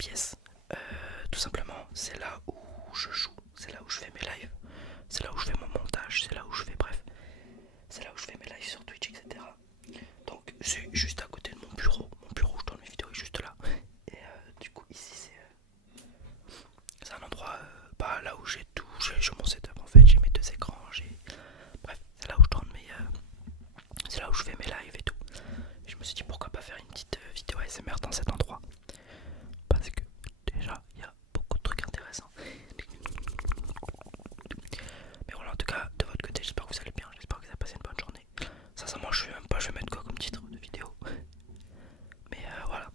pièce. Tout simplement, c'est là où je joue, c'est là où je fais mes lives, c'est là où je fais mon montage, c'est là où je fais bref, c'est là où je fais mes lives sur Twitch, etc. Donc c'est juste à côté de mon bureau. Mon bureau où je tourne mes vidéos est juste là. Et du coup ici c'est un endroit là où j'ai tout, j'ai mon setup en fait, j'ai mes deux écrans, bref, c'est là où je tourne c'est là où je fais mes lives et tout. Et je me suis dit pourquoi pas faire une petite vidéo ASMR dans cet endroit. Parce que déjà il y a beaucoup de trucs intéressants. Mais voilà, en tout cas de votre côté j'espère que vous allez bien, j'espère que vous avez passé une bonne journée. Sincèrement je sais même pas je vais mettre quoi comme titre de vidéo. Mais voilà.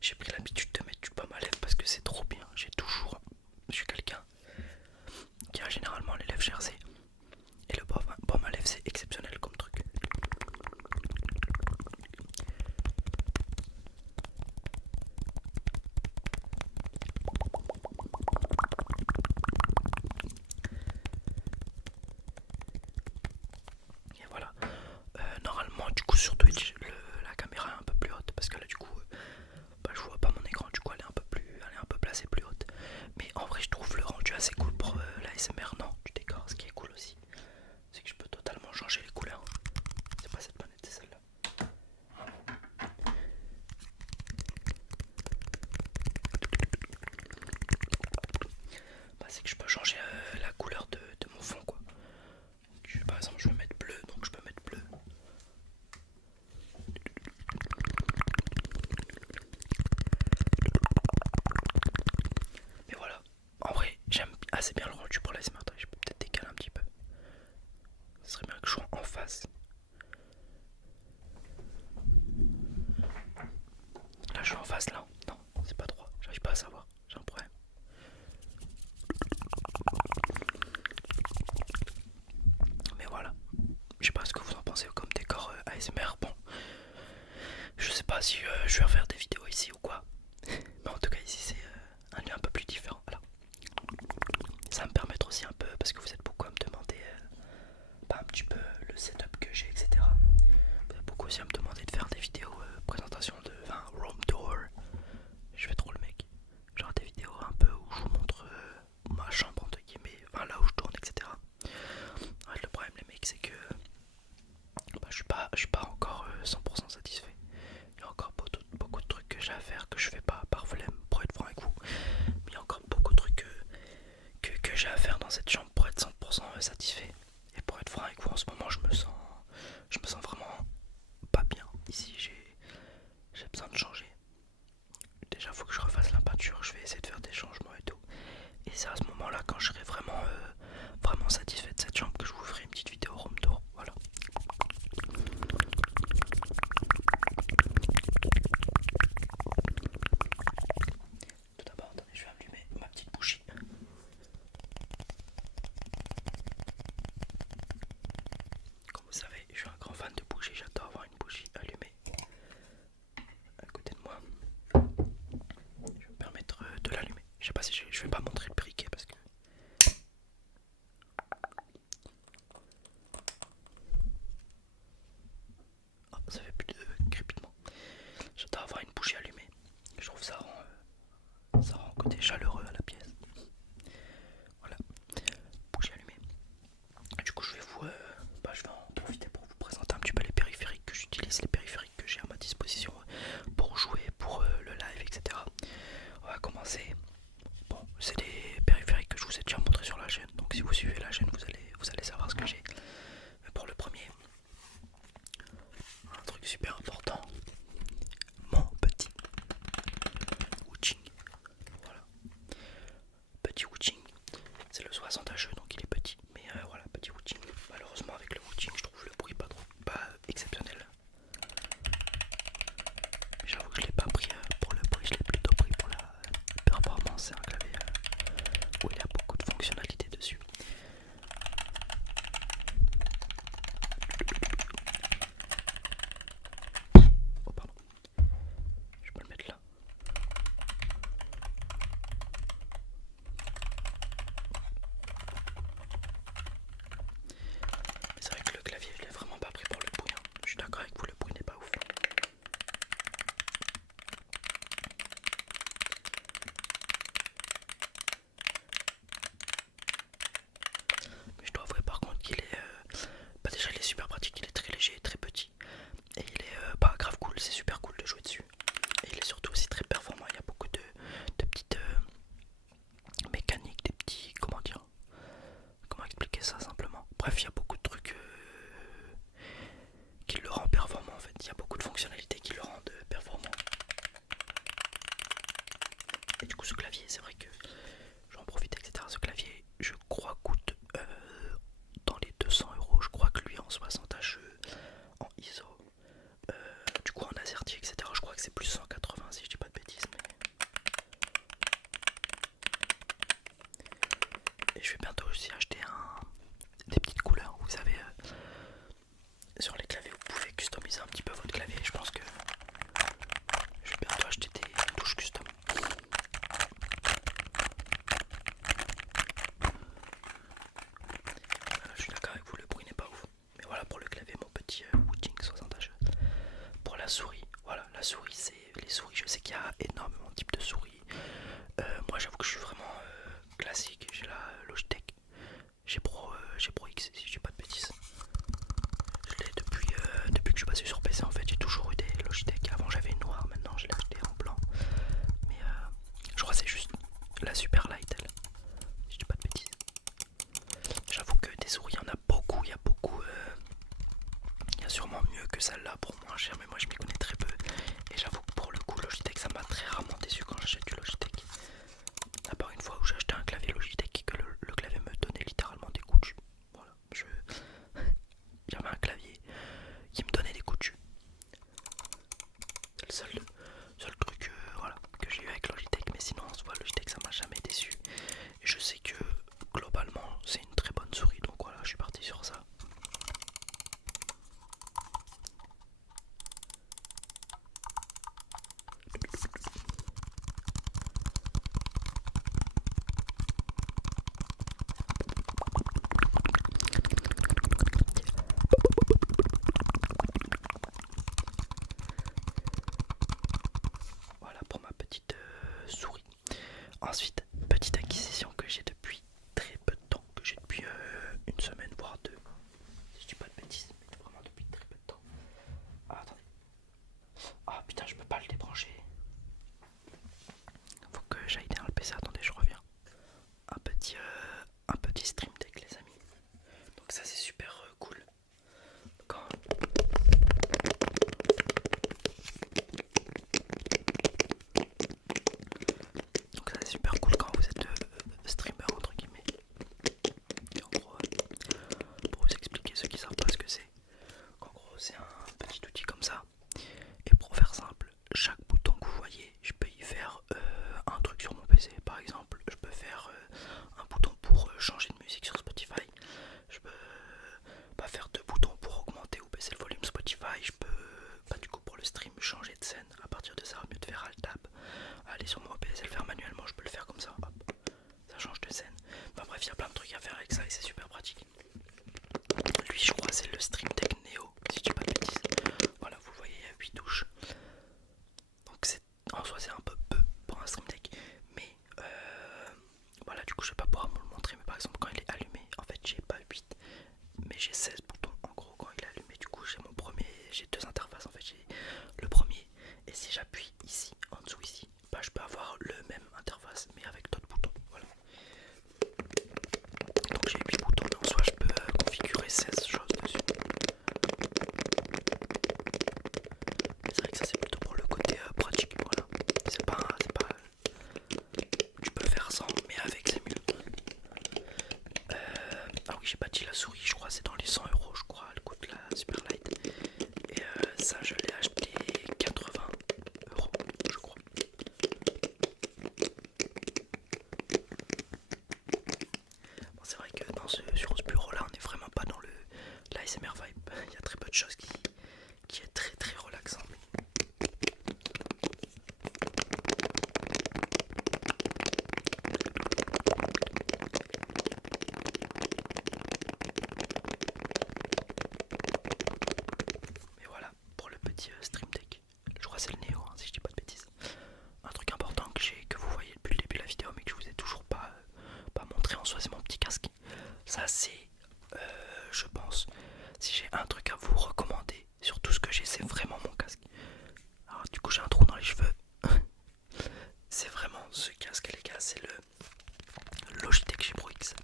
J'ai pris l'habitude de mettre du baume à lèvres parce que c'est trop bien. Je suis quelqu'un qui a généralement les lèvres gercées. Et le baume à lèvres c'est exceptionnel comme truc. Et voilà. Normalement du coup sur Twitch la caméra est un peu plus haute parce que là du coup je vois pas mon écran, du coup elle est un peu placée plus haute. Mais en vrai je trouve le rendu assez cool pour la SMR, non, du décor. Ce qui est cool aussi, c'est que je peux totalement changer les couleurs. C'est pas cette manette, c'est celle-là. C'est que je peux changer la couleur de mon fond quoi. Par exemple je veux mettre bleu, donc je peux mettre bleu. Mais voilà, en vrai j'aime assez bien le rendu pour la Smart. Je peux peut-être décaler un petit peu. Ce serait bien que je sois en face. Là je suis en face là. Non, c'est pas droit, j'arrive pas à savoir, j'ai un problème. Mais voilà, je sais pas ce que vous en pensez comme décor ASMR. Bon, je sais pas si je vais refaire des vidéos ici ou quoi. Mais en tout cas ici c'est un lieu un peu plus différent. Voilà. Ça va me permettre aussi un peu, parce que vous êtes beaucoup à me demander un petit peu le setup que j'ai, etc. Vous êtes beaucoup aussi à me demander de faire des vidéos présentation de room tour. Je fais trop le mec. Genre des vidéos un peu où je vous montre ma chambre entre guillemets, enfin là où je tourne, etc. Ouais, le problème les mecs c'est que je suis pas encore 100% satisfait. Il y a encore beaucoup de trucs que j'ai à faire que je fais pas par flemme pour être franc avec vous. Mais il y a encore beaucoup de trucs que j'ai à faire dans cette chambre pour être 100% satisfait. Et pour être franc avec vous, en ce moment je me sens vraiment pas bien. Ici j'ai besoin de changer. Déjà faut que je refasse la peinture, je vais essayer de faire des changements et tout. Et c'est à ce moment là quand je serai vraiment satisfait de cette chambre que je vous ferai une petite vidéo room tour. Voilà. Tout d'abord, attendez, je vais allumer ma petite bougie. Comme vous savez, je suis un grand fan de bougies, j'adore avoir une bougie allumée à côté de moi. Je vais me permettre de l'allumer. Je sais pas si je vais pas montrer le briquet parce que ça fait plus de crépitement. J'adore avoir une bougie allumée. Je trouve ça rend un côté chaleureux à la pièce. Voilà, bougie allumée. Du coup, je vais en profiter pour vous présenter un petit peu les périphériques que j'utilise, les périphériques que j'ai à ma disposition pour jouer, pour le live, etc. On va commencer. Bon, c'est des périphériques que je vous ai déjà montré sur la chaîne, donc si vous suivez la chaîne, vous allez savoir ce que j'ai. Mais pour le premier, un truc super important, mon petit Wuching. Voilà. bref, il y a beaucoup de trucs qui le rendent performant en fait. Il y a beaucoup de fonctionnalités qui le rendent performant. Et du coup ce clavier, c'est vrai que j'en profite, etc. Ce clavier, je crois, coûte dans les 200 €. Je crois que lui en 60 HE, en ISO, du coup en AZERTY, etc. Je crois que c'est plus 180 si je dis pas de bêtises. Et je vais bientôt aussi acheter des petites couleurs. Vous savez, sur les claviers, vous pouvez customiser un petit peu votre clavier. Je pense que je vais bientôt acheter des touches custom. Je suis d'accord avec vous, le bruit n'est pas ouf. Mais voilà pour le clavier, mon petit Wooting 60H. Pour la souris, voilà, la souris, c'est les souris. Je sais qu'il y a énormément de types de souris. Moi, j'avoue que je suis vraiment classique. J'ai la Logitech. J'ai Pro X, si je dis pas de bêtises. Je l'ai depuis que je suis passé sur PC en fait. J'ai toujours eu des Logitech. Avant j'avais une noire, maintenant je l'ai acheté en blanc. Mais je crois que c'est juste la Superlight, elle. Si je dis pas de bêtises. J'avoue que des souris, il y en a beaucoup. Il y a beaucoup. Il y a sûrement mieux que celle-là pour moins cher, mais moi je m'y connais très peu. Et j'avoue que pour le coup, Logitech, ça m'a très rarement déçu quand j'achète du Logitech. À part une fois où j'ai acheté un clavier Logitech et que le clavier me donnait littéralement des coups de jus. Voilà, j'avais un clavier qui me donnait des coups de jus. C'est le seul truc voilà, que j'ai eu avec Logitech, mais sinon en soi Logitech ça m'a jamais déçu. Et je sais que globalement c'est une très bonne souris, donc voilà, je suis parti sur ça. Voilà pour ma petite souris. Ensuite, petite acquisition que j'ai depuis très peu de temps, que j'ai depuis une semaine voire deux. Si je dis pas de bêtises, mais vraiment depuis très peu de temps. Ah attendez. Ah putain, je peux pas le débrancher. Faut que j'aille derrière le PC, attendez, je reviens. Un petit stream deck les amis. Donc ça c'est super cool. Quand Donc ça c'est super cool quand vous êtes streamer entre guillemets. Et en gros, pour vous expliquer ceux qui savent pas ce que c'est, en gros c'est un petit outil comme ça. Et pour faire simple, chaque bouton que vous voyez, je peux y faire un truc sur mon PC. Par exemple, je peux faire un bouton pour changer de musique sur Spotify. Je peux pas faire deux boutons pour augmenter ou baisser le volume Spotify. Je peux pas du coup pour le stream changer de scène. À partir de ça, au mieux de faire Alt Tab, aller sur mon OBS et le faire manuellement, je peux le faire comme ça. Hop, ça change de scène. Enfin bref, il y a plein de trucs à faire avec ça et c'est super pratique. Lui, je crois, c'est le Stream Deck Neo, si je dis pas de bêtises. Voilà, vous le voyez, il y a 8 touches. Donc en soi, c'est un peu pour un Stream Deck. Mais voilà, du coup, je vais pas pouvoir vous le montrer. Mais par exemple, quand il est allumé, en fait, j'ai pas 8, mais j'ai 16 boutons. En gros, quand il est allumé, du coup, j'ai deux interfaces. En fait, j'ai le premier. Et si j'appuie ici, en dessous ici, bah, je peux avoir le même interface, mais avec d'autres boutons. Voilà. Donc j'ai 8 boutons, mais en soi, je peux configurer 16 choses dessus. C'est vrai que ça, c'est plutôt pour le côté pratique. Voilà. C'est pas. Tu peux faire sans, mais avec, c'est mieux. Ah oui, j'ai pas dit la souris, je crois, c'est dans les 100 €, je crois, elle coûte la Superlight. Et ça, je l'ai acheté 80 €, je crois. Bon, c'est vrai que sur ce bureau là, on est vraiment pas dans l'ASMR vibe. Il y a très peu de choses qui est très très relaxant. Mais voilà pour le petit Stream Deck. Je crois que c'est le Neo, hein, si je dis pas de bêtises. Un truc important que vous voyez depuis le début de la vidéo, mais que je vous ai toujours pas montré en soi, c'est mon petit casque. Ça c'est, je pense, si j'ai un truc à vous recommander sur tout ce que j'ai, c'est vraiment mon casque. Alors du coup j'ai un trou dans les cheveux. C'est vraiment ce casque les gars, c'est le Logitech G Pro X.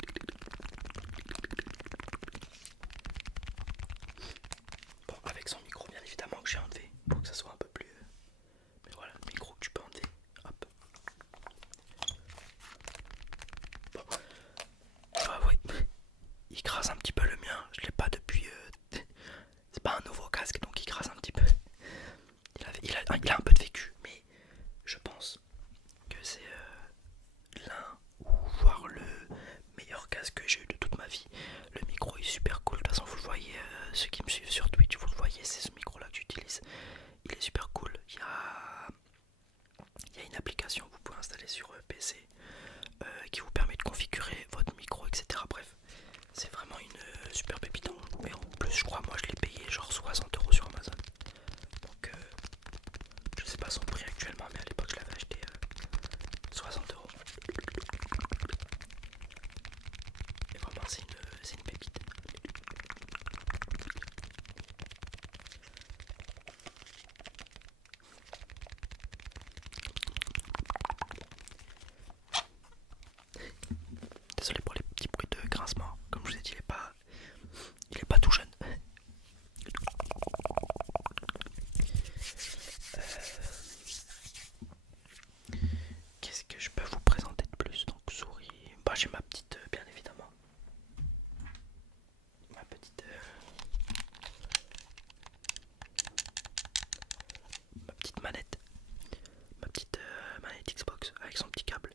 j'ai eu de toute ma vie. Le micro est super cool, de toute façon vous le voyez, ceux qui me suivent sur Twitch, vous le voyez, c'est ce micro là que j'utilise. Il est super cool, il y a une application que vous pouvez installer sur PC qui vous permet de configurer votre micro, etc. Bref, c'est vraiment une super pépite. Et en plus, je crois, moi je l'ai payé genre 60 € sur Amazon. Donc, je sais pas son prix actuellement, mais à l'époque je l'avais acheté 60 €. Et vraiment, c'est une pépite. Désolé pour les petits bruits de grincement. Comme je vous ai dit, il est pas tout jeune. Qu'est-ce que je peux vous présenter de plus? Donc souris. Bah j'ai ma petite, bien évidemment. Ma petite. Ma petite manette. Ma petite manette Xbox avec son petit câble.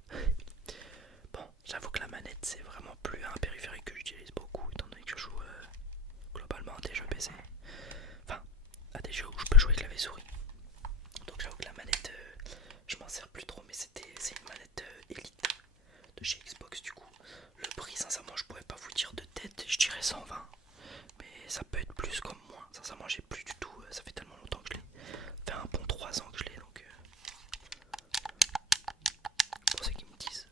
Bon, j'avoue que la manette c'est vraiment plus un périphérique que j'utilise beaucoup étant donné que je joue globalement à des jeux PC. Enfin, à des jeux où je peux jouer clavier souris. Donc j'avoue que la manette, je m'en sers plus trop, mais c'est une manette Elite de chez Xbox du coup. Le prix, sincèrement, je pourrais pas vous dire de tête, je dirais 120. Mais ça peut être plus comme moins. Sincèrement, j'ai plus du tout, ça fait tellement longtemps que je l'ai. Ça fait un bon 3 ans que je l'ai, donc pour ceux qui me disent,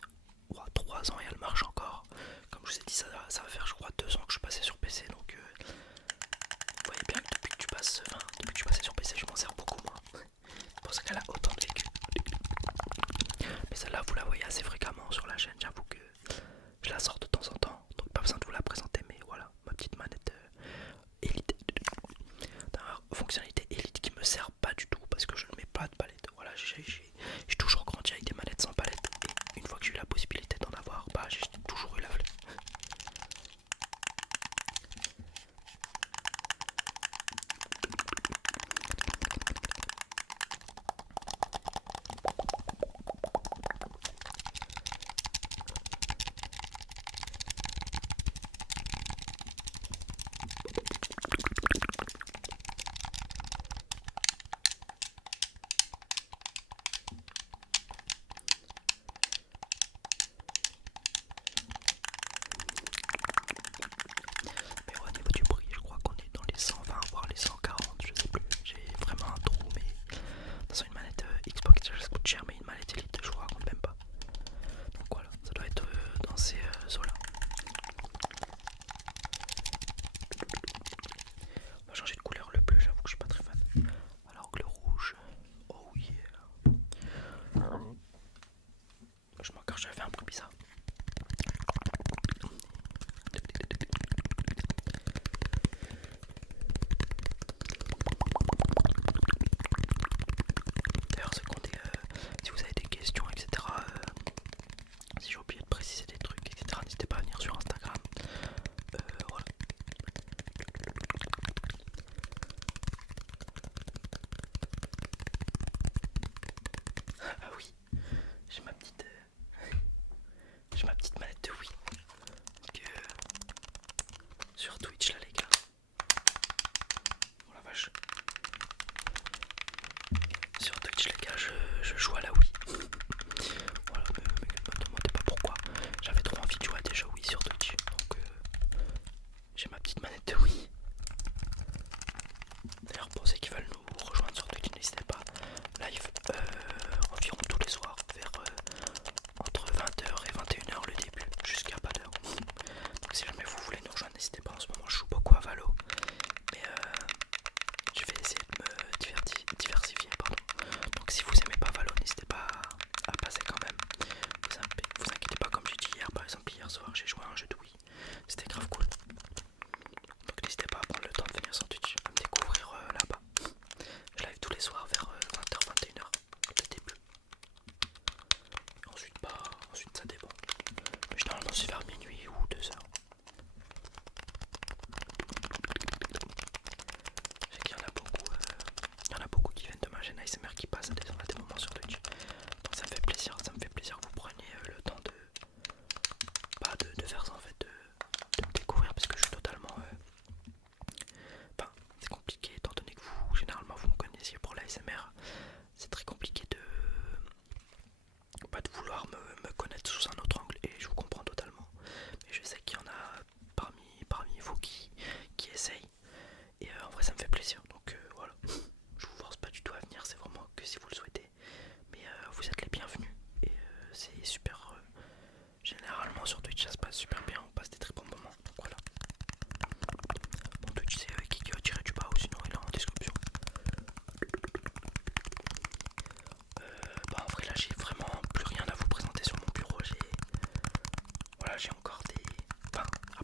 ouah, 3 ans et elle marche encore. Comme je vous ai dit, ça va faire, je crois, 2 ans que je suis passé sur PC, donc vous voyez bien que depuis que je suis passé sur PC, je m'en sers beaucoup moins. C'est pour ça qu'elle a autant de vécu. Mais celle-là, vous la voyez assez fréquemment sur la chaîne, j'avoue que je la sors de temps en temps, donc pas besoin de vous la présenter, mais voilà, ma petite manette Elite. D'ailleurs, fonctionnalité Elite qui me sert pas du tout parce que je ne mets pas de palette. Voilà, j'ai toujours grandi avec des manettes sans palette, et une fois que j'ai eu la possibilité d'en avoir, bah j'ai toujours eu la flemme.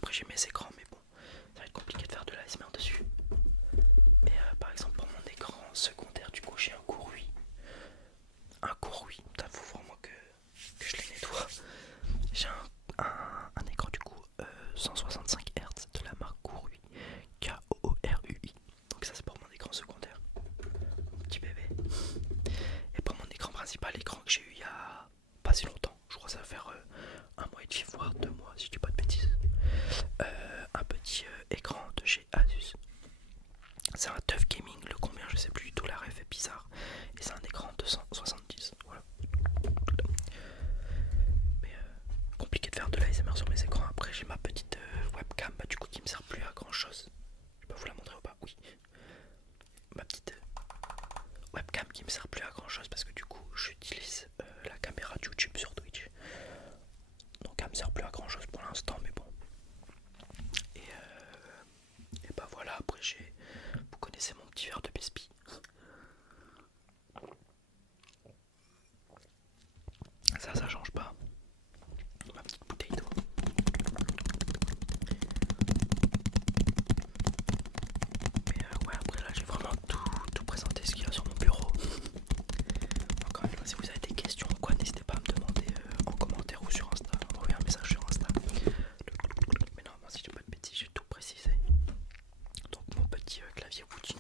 après j'ai mes écrans, mais bon, ça va être compliqué de faire de l'ASMR dessus. Mais par exemple pour mon écran secondaire, du coup j'ai un Courui. Un Courui, il faut vraiment que je les nettoie. J'ai un écran du coup 165 Hz de la marque Courui, Koorui. Donc ça c'est pour mon écran secondaire, mon petit bébé. Et pour mon écran principal, l'écran que j'ai eu il y a pas si longtemps, je crois que ça va faire un mois et demi, voire 2 mois si je dis pas de bêtises. Un petit écran de chez Asus. C'est un TUF Gaming, le combien je sais plus du tout, la ref est bizarre. Et c'est un écran 270, voilà. Mais compliqué de faire de l'ASMR sur mes écrans. Après j'ai ma petite webcam, bah, du coup qui me sert plus à grand chose. Je peux vous la montrer ou pas? Oui. Ma petite webcam qui me sert plus à grand chose parce que du coup j'utilise la caméra de YouTube sur Twitch. Donc elle me sert plus à grand chose pour l'instant, mais bon. Et bah voilà, après vous connaissez mon petit verre de bisbee. Ça change pas. Ma petite bouteille d'eau. Mais ouais, après là j'ai vraiment tout présenté ce qu'il y a sur mon bureau. Encore une fois, si vous avez des questions ou quoi, n'hésitez pas à me demander en commentaire ou sur Insta. Envoyez un message sur Insta. Mais non, si je dis pas de bêtises, j'ai tout précisé. Donc mon petit clavier Wooting,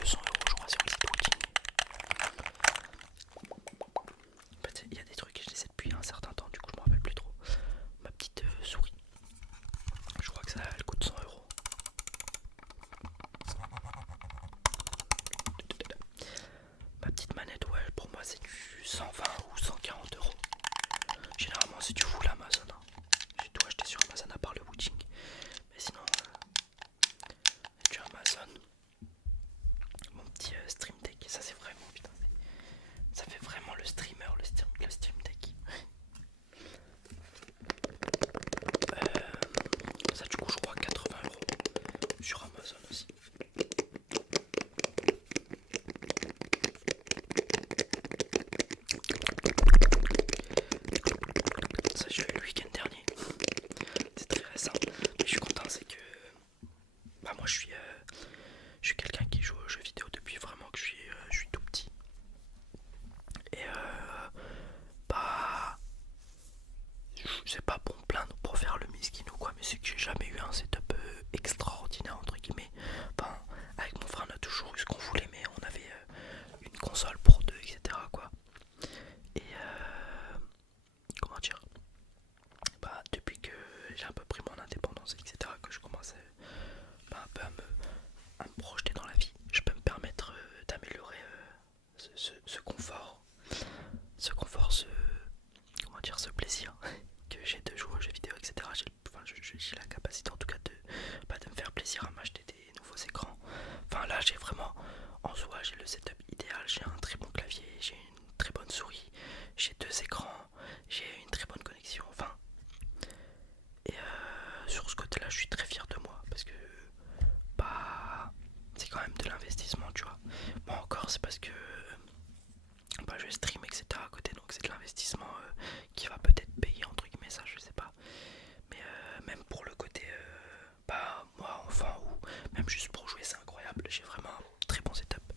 200 € je crois sur le site Wooting. En fait il y a des trucs et je les ai depuis un certain temps, du coup je me rappelle plus trop. Ma petite souris, je crois que ça elle coûte 100 €. Ma petite manette, ouais, pour moi c'est du 120 ou 140 €. Généralement c'est du full Amazon, hein. J'ai tout acheté sur Amazon à part le Wooting. Mais sinon du Amazon. Mon petit Stream Deck, ça c'est vraiment, putain, ça fait vraiment le streamer, le Stream Deck. Ça du coup je crois 80 € sur Amazon aussi. Ça je l'ai eu le week-end dernier. C'est très récent. Mais je suis content, c'est que bah moi je suis quelqu'un qui joue aux jeux vidéo depuis vraiment que je suis tout petit. Et bah c'est pas pour me plaindre pour faire le miskin ou quoi, mais c'est que j'ai jamais eu un setup extraordinaire entre guillemets. Enfin, avec mon frère on a toujours eu ce qu'on voulait, mais on avait une console pour deux, etc. quoi. Et comment dire, bah depuis que j'ai un peu pris mon indépendance, etc., que je commence bah, un peu à me projeter dans la vie, je peux me permettre d'améliorer ce confort, comment dire, ce plaisir que j'ai de jouer aux jeux vidéo, etc. J'ai la capacité en tout cas de me faire plaisir à m'acheter des nouveaux écrans. Enfin là j'ai vraiment, en soi j'ai le setup idéal, j'ai un très bon clavier, j'ai une très bonne souris, j'ai 2 écrans, j'ai une très bonne connexion, enfin. Et sur ce côté là je suis très fier de moi parce que bah c'est quand même de l'investissement, tu vois. Moi encore c'est parce que bah, je stream, etc. à côté, donc c'est de l'investissement qui va peut-être payer entre guillemets, ça je sais pas. Mais même pour le côté bah moi enfant ou même juste pour jouer, c'est incroyable. J'ai vraiment un très bon setup.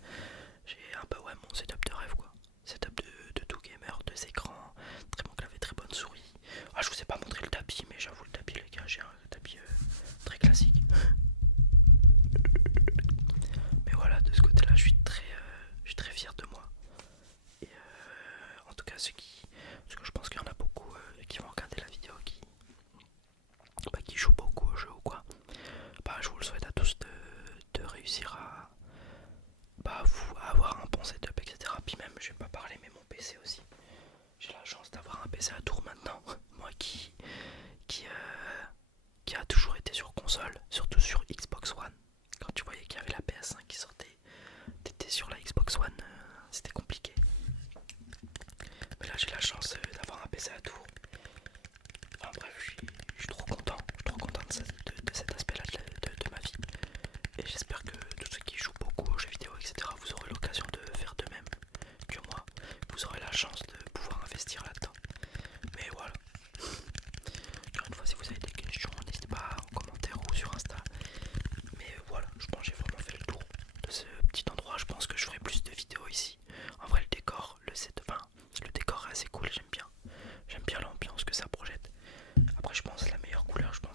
J'ai un peu ouais mon setup de rêve quoi. Setup de tout gamer, 2 écrans, très bon clavier, très bonne souris. Ah je vous ai pas montré le tapis, mais j'avoue le tapis les gars, j'ai un tapis très classique. Mais voilà, de ce côté là je suis très fier de moi. Et en tout cas parce que je pense qu'il y en a beaucoup qui vont regarder la vidéo qui jouent beaucoup au jeu ou quoi. Bah je vous le souhaite à tous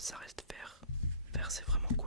ça reste vert. Vert, c'est vraiment cool.